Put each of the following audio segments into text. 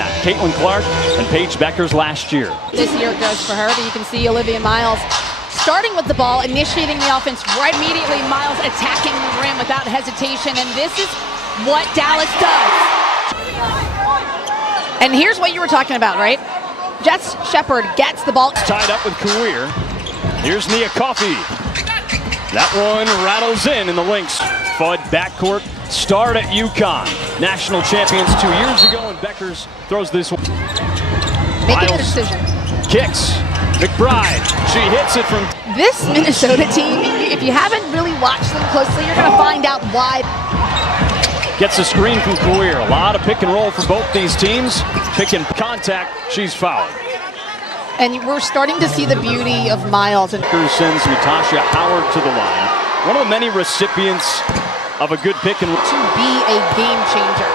that. Caitlin Clark and Paige Beckers last year. This year goes for her, but you can see Olivia Miles starting with the ball, initiating the offense right immediately. Miles attacking the rim without hesitation, and this is what Dallas does. And here's what you were talking about, right? Jess Shepard gets the ball. Tied up with Kawir. Here's Nia Coffey. That one rattles in the Lynx. Fudd backcourt start at UConn. National champions 2 years ago, and Beckers throws this one. Making a decision. Kicks. McBride. She hits it from This Minnesota team, if you haven't really watched them closely, you're going to find out why. Gets a screen from Kawir. A lot of pick and roll for both these teams. Pick and contact. She's fouled. And we're starting to see the beauty of Miles. And Beckers sends Natasha Howard to the line. One of the many recipients of a good pick and roll. To be a game changer.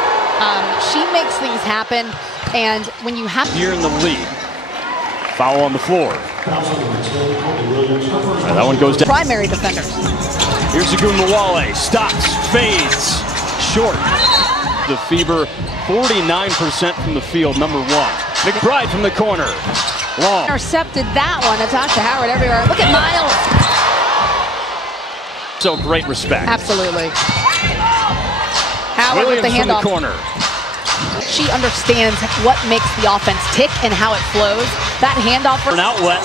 She makes things happen, and when you have Here in the lead. Foul on the floor. That one goes down. Primary defenders. Here's Agunmawale. Stops, fades, short. The Fever, 49% from the field, number one. McBride from the corner. Long. Intercepted that one. Natasha Howard everywhere. Look at Miles. So great respect. Absolutely. Howard Williams with the handoff. from the corner. She understands what makes the offense tick and how it flows. That handoff. An outlet.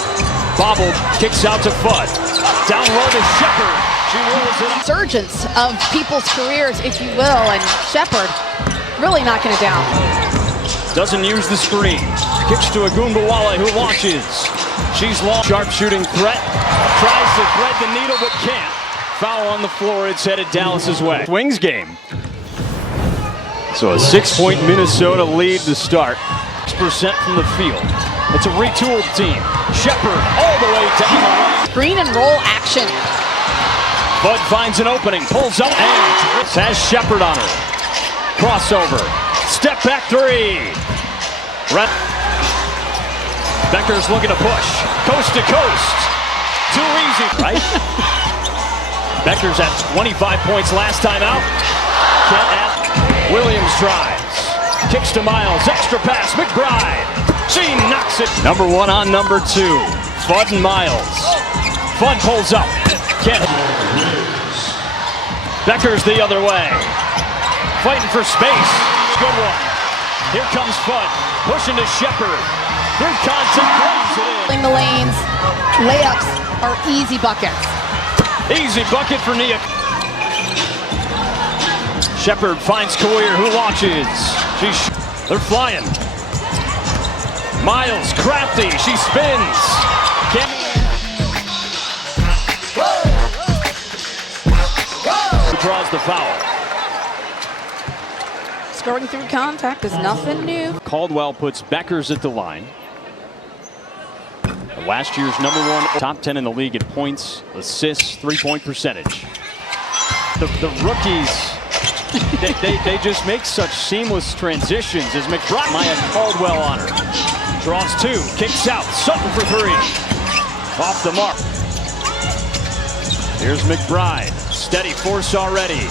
Bobbled. Kicks out to Fudd. Down low to Shepard. She rolls it up. Resurgence of people's careers, if you will, and Shepard really knocking it down. Doesn't use the screen. Kicks to Agunmawale, who launches. She's long. Sharp shooting threat. Tries to thread the needle, but can't. Foul on the floor. It's headed Dallas's way. Wings game. So a 6-point Minnesota lead to start. 6% from the field. It's a retooled team. Shepard all the way down. Screen and roll action. Fudd finds an opening, pulls up, and has Shepard on her. Crossover. Step back three. Beckers looking to push. Coast to coast. Too easy, right? Beckers at 25 points last time out. Can't add. Williams drives. Kicks to Miles. Extra pass. McBride. She knocks it. Number one on number two. Fudd and Miles. Fudd pulls up. Can't. Beckers the other way. Fighting for space. Good one. Here comes Fudd. Pushing to Shepard. Through contact. Brings it In the lanes. Layups are easy buckets. Easy bucket for Nia. Shepard finds Kawir, who launches. They're flying. Miles, crafty. She spins. Who draws the foul? Scoring through contact is nothing new. Caldwell puts Beckers at the line. Last year's number one, top 10 in the league at points, assists, three-point percentage. The rookies, they just make such seamless transitions as McBride. Maya Caldwell on her. Draws two, kicks out, Sutton for three. Off the mark. Here's McBride, steady force already.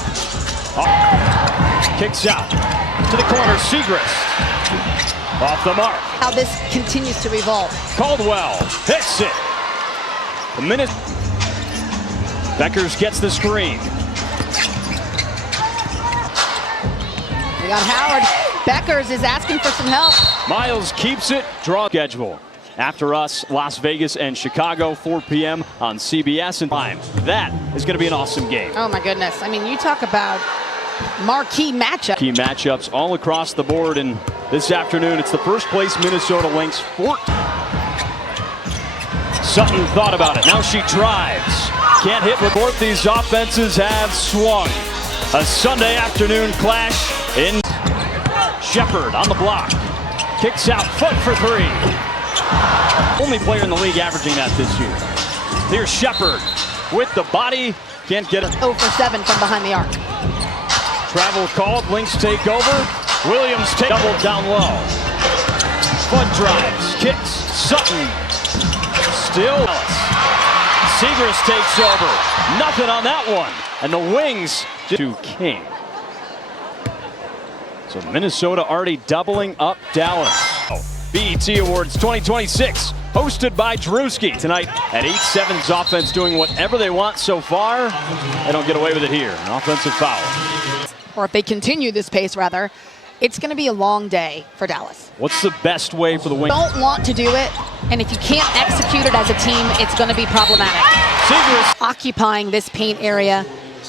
Kicks out, to the corner, Segrist. Off the mark. How this continues to evolve. Caldwell hits it. A minute. Beckers gets the screen. We got Howard. Beckers is asking for some help. Miles keeps it. Draw schedule. After us, Las Vegas and Chicago, 4 p.m. on CBS and time. That is going to be an awesome game. Oh my goodness. I mean, you talk about marquee matchup. Key matchups all across the board, and this afternoon it's the first place Minnesota Lynx. Sutton thought about it. Now she drives. Can't hit with both these offenses have swung. A Sunday afternoon clash in Shepard on the block. Kicks out, Fudd for three. Only player in the league averaging that this year. Here's Shepard with the body. Can't get it. 0 for 7 from behind the arc. Travel called, Lynx take over. Williams take double down low. Fudd drives, kicks, Sutton. Still. Segrist takes over. Nothing on that one. And the Wings to King. So Minnesota already doubling up Dallas. BET Awards 2026, hosted by Drewski. Tonight at 8-7's offense doing whatever they want so far. They don't get away with it here. An offensive foul. Or if they continue this pace, rather, it's going to be a long day for Dallas. What's the best way for the win? Don't want to do it, and if you can't execute it as a team, it's going to be problematic. Siegrist Occupying this paint area,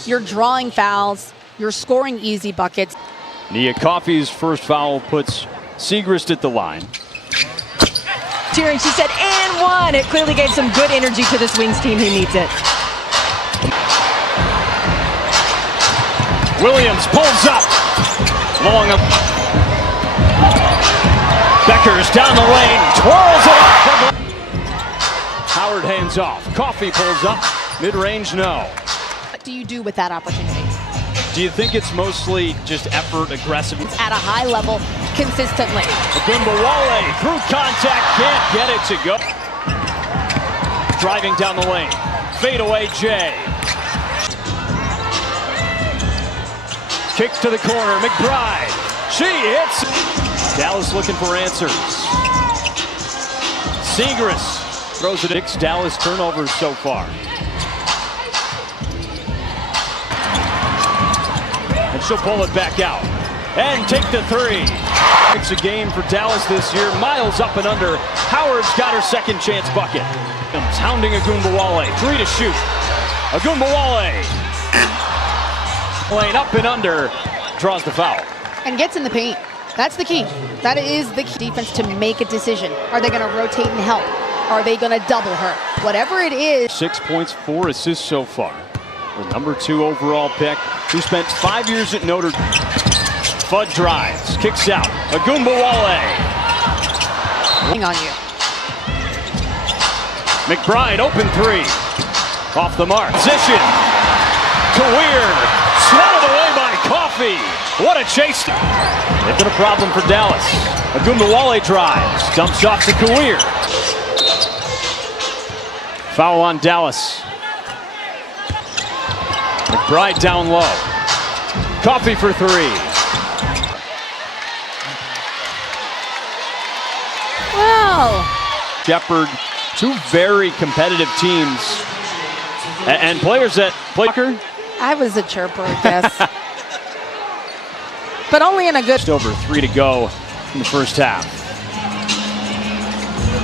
you're drawing fouls, you're scoring easy buckets. Nia Coffey's first foul puts Siegrist at the line. Cheering, she said, and one. It clearly gave some good energy to this Wings team who needs it. Williams pulls up. Long up. Becker's down the lane, twirls it up. Howard hands off. Coffey pulls up. Mid-range, no. What do you do with that opportunity? Do you think it's mostly just effort, aggressive? At a high level, consistently. Agumbawale through contact, can't get it to go. Driving down the lane. Fade away, Jay. Kick to the corner, McBride. She hits. Dallas looking for answers. Siegrist throws it. 6 Dallas turnovers so far. And she'll pull it back out. And take the 3. It's a game for Dallas this year. Miles up and under. Howard's got her second chance bucket. Hounding Agumbawale. 3 to shoot. Agumbawale. Lane up and under. Draws the foul. And gets in the paint. That's the key. That is the key. Defense to make a decision. Are they going to rotate and help? Are they going to double her? Whatever it is. 6 points, 4 assists so far. The number 2 overall pick, who spent 5 years at Notre Dame. Fudd drives, kicks out. Agumbawale. Hang on you. McBride, open 3. Off the mark. Position. Kawir. Swatted away by Coffey. What a chase. It's been a problem for Dallas. Agumbawale drives. Dumps off to Kawir. Foul on Dallas. McBride down low. Coffey for 3. Wow. Shepherd, 2 very competitive teams. And players that play. I was a chirper, I guess. But only in a good. Just over 3 to go in the first half.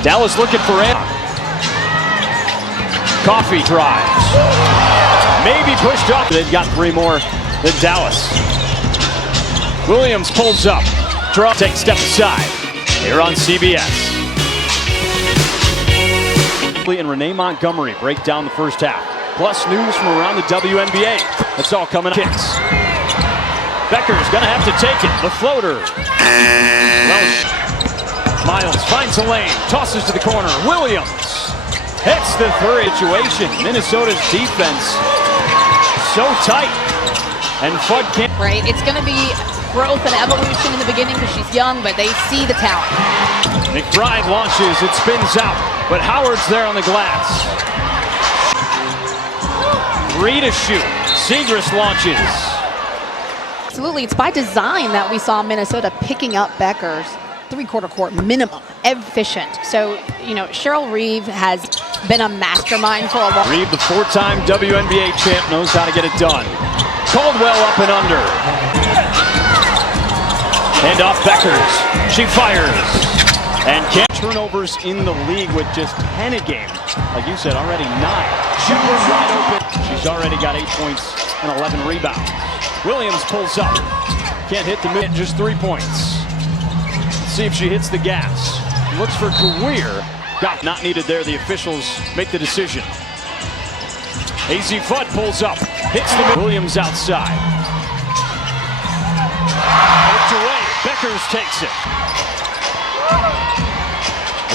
Dallas looking for it. Coffey drives. Maybe pushed off. They've got 3 more than Dallas. Williams pulls up. Draw. Take a step aside. Here on CBS. And Renee Montgomery break down the first half. Plus news from around the WNBA. That's all coming up. Kicks. Becker's gonna have to take it. The floater. Miles finds a lane. Tosses to the corner. Williams hits the 3 situation. Minnesota's defense so tight. And Fudd can't. Right. It's going to be growth and evolution in the beginning because she's young, but they see the talent. McBride launches. It spins out. But Howard's there on the glass. 3 to shoot. Siegrist launches. Absolutely. It's by design that we saw Minnesota picking up Becker's 3/4 court minimum. Efficient. So, Cheryl Reeve has been a mastermind for a while. Reeve, the 4-time WNBA champ, knows how to get it done. Caldwell up and under. Hand off Becker's. She fires. And can't. Turnovers in the league with just 10 a game. Like you said, already 9. Shepherd wide open. She's already got 8 points and 11 rebounds. Williams pulls up. Can't hit the mid, just 3 points. Let's see if she hits the gas. Looks for Kawir. Got not needed there. The officials make the decision. AZ Fudd pulls up. Hits the mid. Williams outside. It's away. Beckers takes it.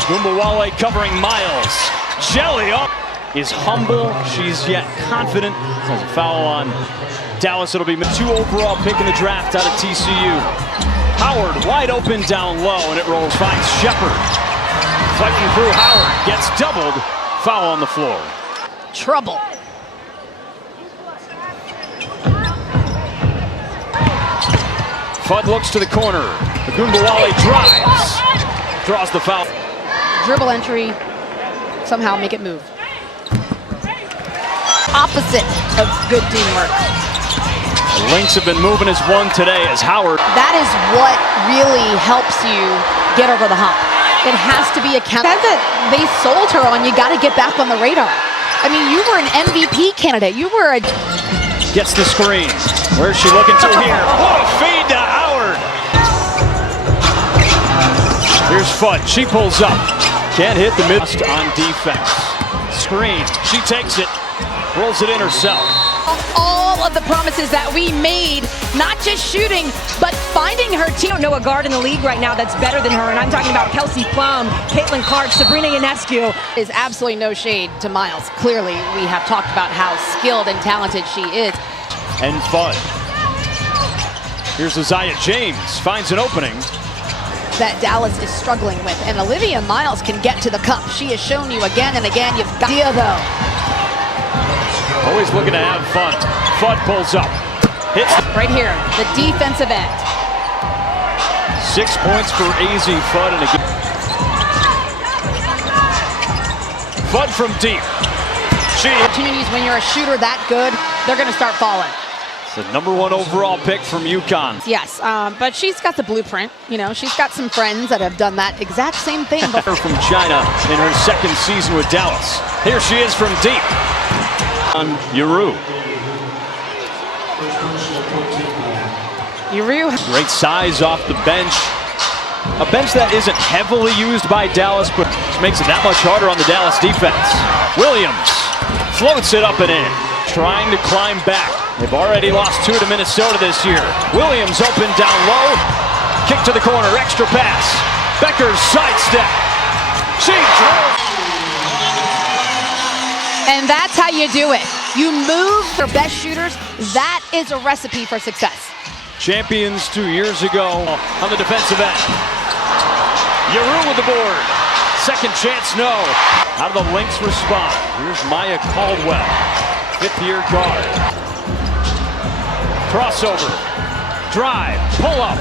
Agumbawale covering Miles. Jelly up. Is humble. She's yet confident. There's a foul on Dallas. It'll be 2 overall pick in the draft out of TCU. Howard wide open down low, and it rolls. Finds Shepherd. Fighting through Howard. Gets doubled. Foul on the floor. Trouble. Fudd looks to the corner. Ogunbowale drives. Draws the foul. Dribble entry, somehow make it move. Opposite of good teamwork. The Lynx have been moving as one today as Howard. That is what really helps you get over the hump. It has to be a count. That they sold her on, you got to get back on the radar. I mean, you were an MVP candidate. You were a... Gets the screen. Where's she looking to here? What a feed to Howard. Here's Fudd. She pulls up. Can't hit the mid on defense. Screen. She takes it. Rolls it in herself. All of the promises that we made, not just shooting, but finding her team. You don't know a guard in the league right now that's better than her, and I'm talking about Kelsey Plum, Caitlin Clark, Sabrina Ionescu. Is absolutely no shade to Miles. Clearly, we have talked about how skilled and talented she is. And Fudd. Here's Isaiah James. Finds an opening. That Dallas is struggling with, and Olivia Miles can get to the cup. She has shown you again and again. You've got idea though. Always looking to have fun. Fudd pulls up. Hits right here, the defensive end. 6 points for AZ Fudd and again. Fudd from deep. Opportunities when you're a shooter that good, they're going to start falling. It's the #1 overall pick from UConn. Yes, but she's got the blueprint. You know, she's got some friends that have done that exact same thing. From China in her second season with Dallas. Here she is from deep. On Yuru. Great size off the bench. A bench that isn't heavily used by Dallas, but makes it that much harder on the Dallas defense. Williams floats it up and in. Trying to climb back. They've already lost 2 to Minnesota this year. Williams open down low. Kick to the corner. Extra pass. Becker's sidestep. She draws. And that's how you do it. You move your best shooters. That is a recipe for success. Champions 2 years ago on the defensive end. Yuru with the board. Second chance, no. How do the Lynx respond? Here's Maya Caldwell, 5th-year guard. Crossover, drive, pull up.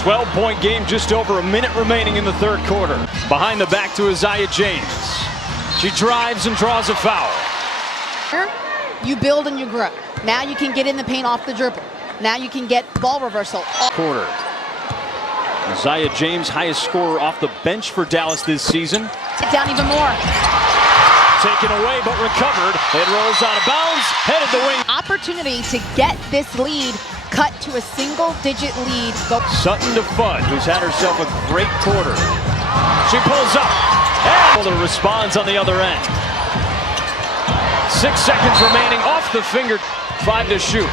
12-point game, just over a minute remaining in the third quarter. Behind the back to Isaiah James. She drives and draws a foul. You build and you grow. Now you can get in the paint off the dribble. Now you can get ball reversal. Quarter. Isaiah James, highest scorer off the bench for Dallas this season. Sit down even more. Taken away but recovered. It rolls out of bounds. Headed the wing. Opportunity to get this lead cut to a single-digit lead. Sutton to Fudd, who's had herself a great quarter. She pulls up. And the responds on the other end. 6 seconds remaining off the finger. 5 to shoot.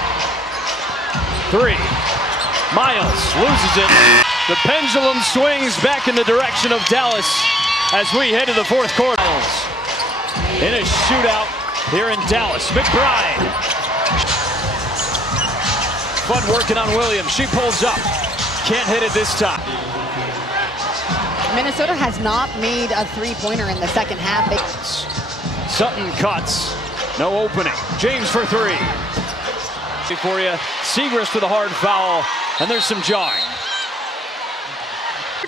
3. Miles loses it. The pendulum swings back in the direction of Dallas as we head to the fourth quarter. In a shootout here in Dallas. McBride. Fudd working on Williams. She pulls up. Can't hit it this time. Minnesota has not made a three-pointer in the second half. Sutton cuts. No opening. James for 3. For you. Segrist with a hard foul. And there's some jarring.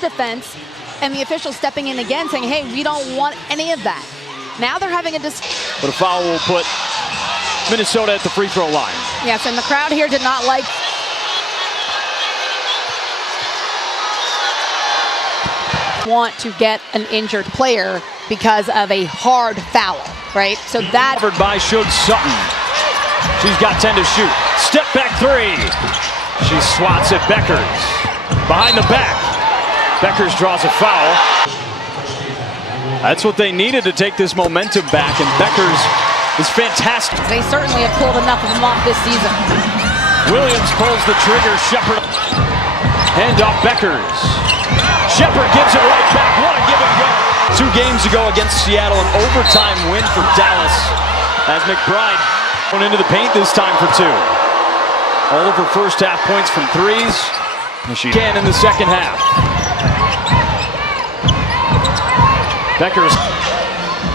Defense and the official stepping in again saying, hey, we don't want any of that. Now they're having a But a foul will put Minnesota at the free throw line. Yes, and the crowd here did not like want to get an injured player because of a hard foul, right? So that covered by Shug Sutton. She's got 10 to shoot. Step back 3. She swats at Beckers. Behind the back. Beckers draws a foul. That's what they needed to take this momentum back, and Beckers is fantastic. They certainly have pulled enough of them off this season. Williams pulls the trigger. Shepard. Hand off Beckers. Shepard gives it right back. What a give and go. 2 games ago against Seattle, an overtime win for Dallas as McBride went into the paint this time for 2. All of her first half points from 3s. And she can in the second half. Beckers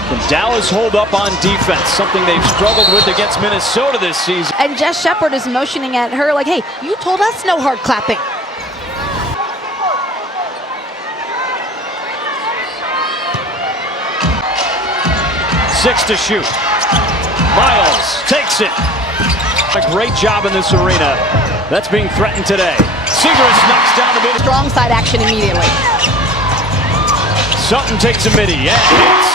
Can Dallas hold up on defense? Something they've struggled with against Minnesota this season. And Jess Shepard is motioning at her like, hey, you told us no hard clapping. Six to shoot. Miles takes it. A great job in this arena. That's being threatened today. Segrist knocks down the mid. Strong side action immediately. Sutton takes a midi. Yeah, hits.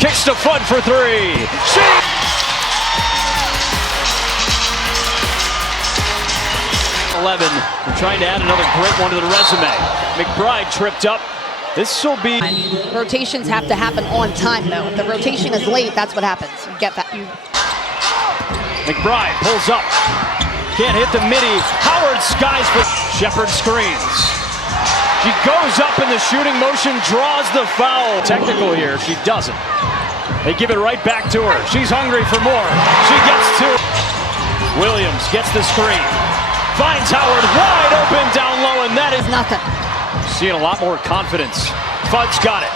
Kicks to Fudd for three. She 11. They're trying to add another great one to the resume. McBride tripped up. This will be. Rotations have to happen on time, though. If the rotation is late, that's what happens. You get that. McBride pulls up. Can't hit the midi. Howard skies for Shepard screens. She goes up in the shooting motion, draws the foul. Technical here, she doesn't. They give it right back to her. She's hungry for more. She gets to it. Williams gets the screen. Finds Howard wide open down low, and that is nothing. Seeing a lot more confidence. Fudd's got it.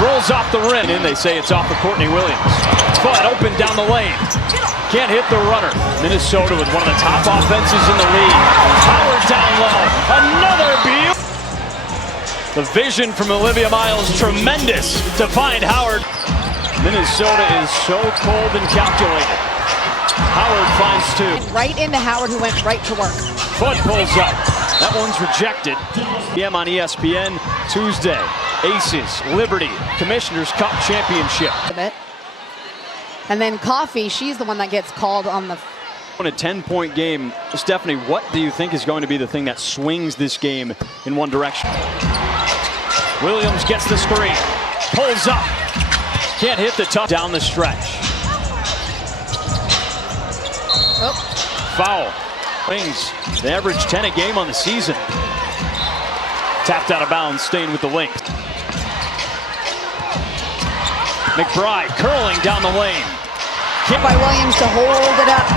Rolls off the rim. And they say it's off of Courtney Williams. Fudd open down the lane. Can't hit the runner. Minnesota with one of the top offenses in the league. Howard down low. Another beat. The vision from Olivia Miles, tremendous to find Howard. Minnesota is so cold and calculated. Howard finds two. Right into Howard, who went right to work. Fudd pulls up. That one's rejected. PM on ESPN Tuesday. Aces, Liberty, Commissioner's Cup Championship. And then Coffee, she's the one that gets called on the. In a 10-point game, Stephanie, what do you think is going to be the thing that swings this game in one direction? Williams gets the screen, pulls up, can't hit the tough down the stretch. Oh. Foul. Wings, they average 10 a game on the season. Tapped out of bounds, staying with the Lynx. McBride curling down the lane. Hit by Williams to hold it up.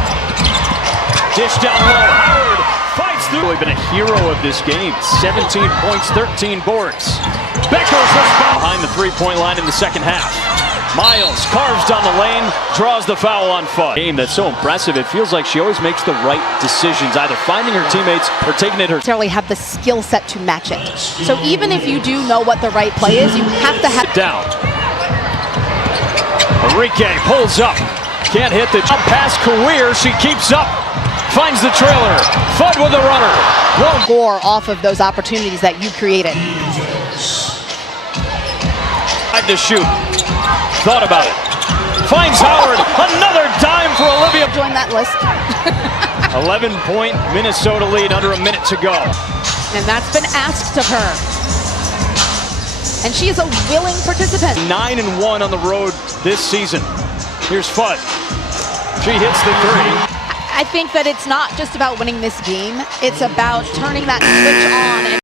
Dish down low. Howard fights through. Really been a hero of this game. 17 points, 13 boards. Becker's behind the three-point line in the second half. Miles carves down the lane, draws the foul on Fudd. Game that's so impressive. It feels like she always makes the right decisions, either finding her teammates or taking it her. Necessarily have the skill set to match it. So even if you do know what the right play is, you have to have down. Enrique pulls up. Can't hit the jump pass. Career. She keeps up. Finds the trailer. Fudd with the runner. Won't score off of those opportunities that you created. Tried to shoot. Thought about it. Finds Howard. Another dime for Olivia. Join that list. 11-point Minnesota lead under a minute to go. And that's been asked of her. And she is a willing participant. 9-1 on the road this season. Here's Fudd. She hits the three. I think that it's not just about winning this game. It's about turning that switch on.